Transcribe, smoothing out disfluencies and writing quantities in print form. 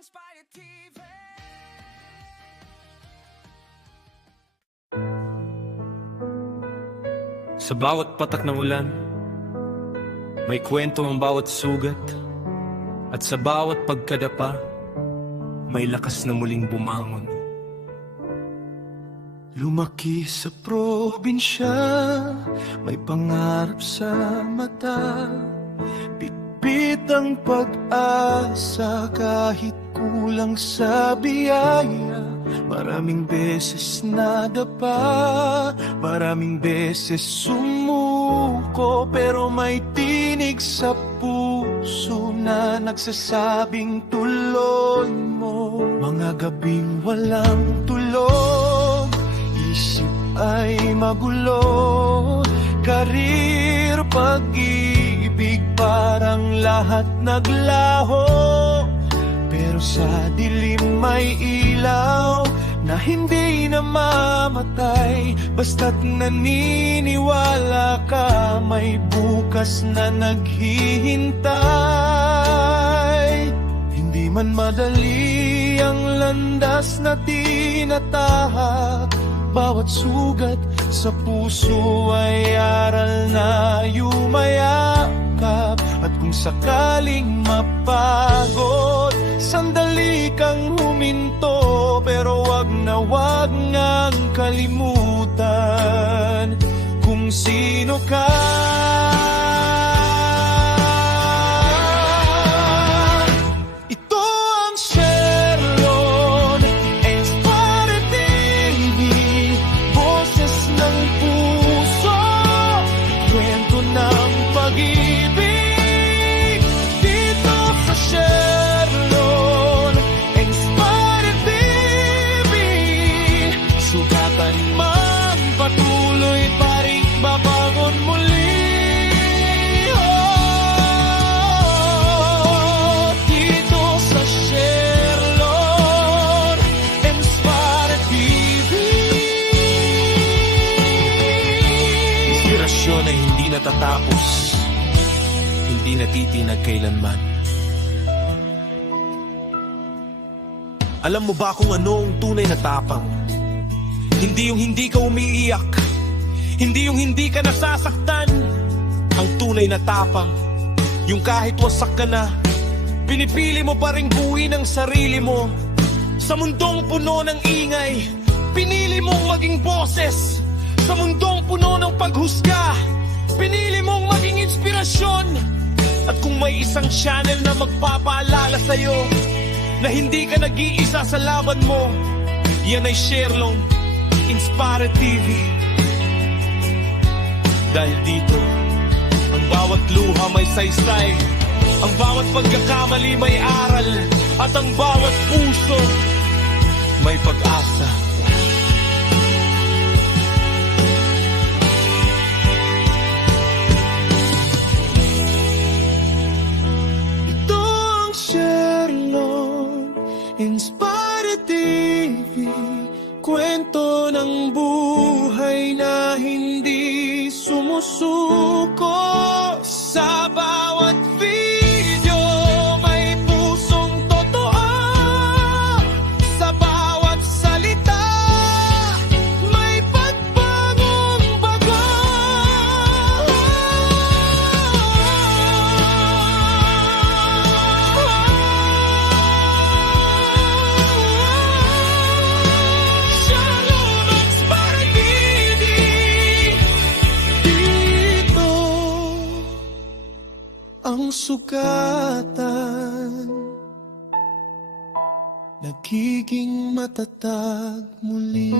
Inspired TV. Sa bawat patak ng ulan, may kwento ang bawat sugat. At sa bawat pagkadapa, may lakas na muling bumangon. Lumaki sa probinsya, may pangarap sa mata. Bitbit ang pag-asa kahit kulang sa biyaya. Maraming beses nadapa, maraming beses sumuko, pero may tinig sa puso na nagsasabing tuloy mo. Mga gabing walang tulog, isip ay magulo, karir, pag-ibig, parang lahat naglaho. Pero sa dilim may ilaw na hindi namamatay. Basta't naniniwala ka, may bukas na naghihintay. Hindi man madali ang landas na tinatahak, bawat sugat sa puso ay aral na yumayakap. At kung sakaling mapagod, sandali kang huminto, pero wag ngang kalimutan kung sino ka. Ito ang Sherlon, Inspired TV, boses ng puso, kwento ng pag-ibig. Dito sa Sherlon, Inspired TV, sugatan man, patuloy pa rin babangon muli. Oh, dito sa Sherlon, Inspired TV. Inspirasyon ay hindi natatapos, hindi natitinag kailanman. Alam mo ba kung ano ang tunay na tapang? Hindi yung hindi ka umiiyak, hindi yung hindi ka nasasaktan. Ang tunay na tapang, yung kahit wasak ka na, pinipili mo pa ring buuin ang sarili mo. Sa mundong puno ng ingay, pinili mong maging boses. Sa mundong puno ng paghusga, pinili mong maging inspirasyon. At kung may isang channel na magpapaalala sa'yo na hindi ka nag-iisa sa laban mo, yan ay Sherlon, Inspired TV. Dahil dito, ang bawat luha may saysay, ang bawat pagkakamali may aral, at ang bawat puso may pag-asa. Ito ang Sherlon, Inspired TV, kwento ng buhay na hindi sumusuko. Sa bawat video may pusong totoo, sa bawat salita may pagbagong bago. Sherlon, Inspired TV. Dito ang sugatan, nagiging matatag muli.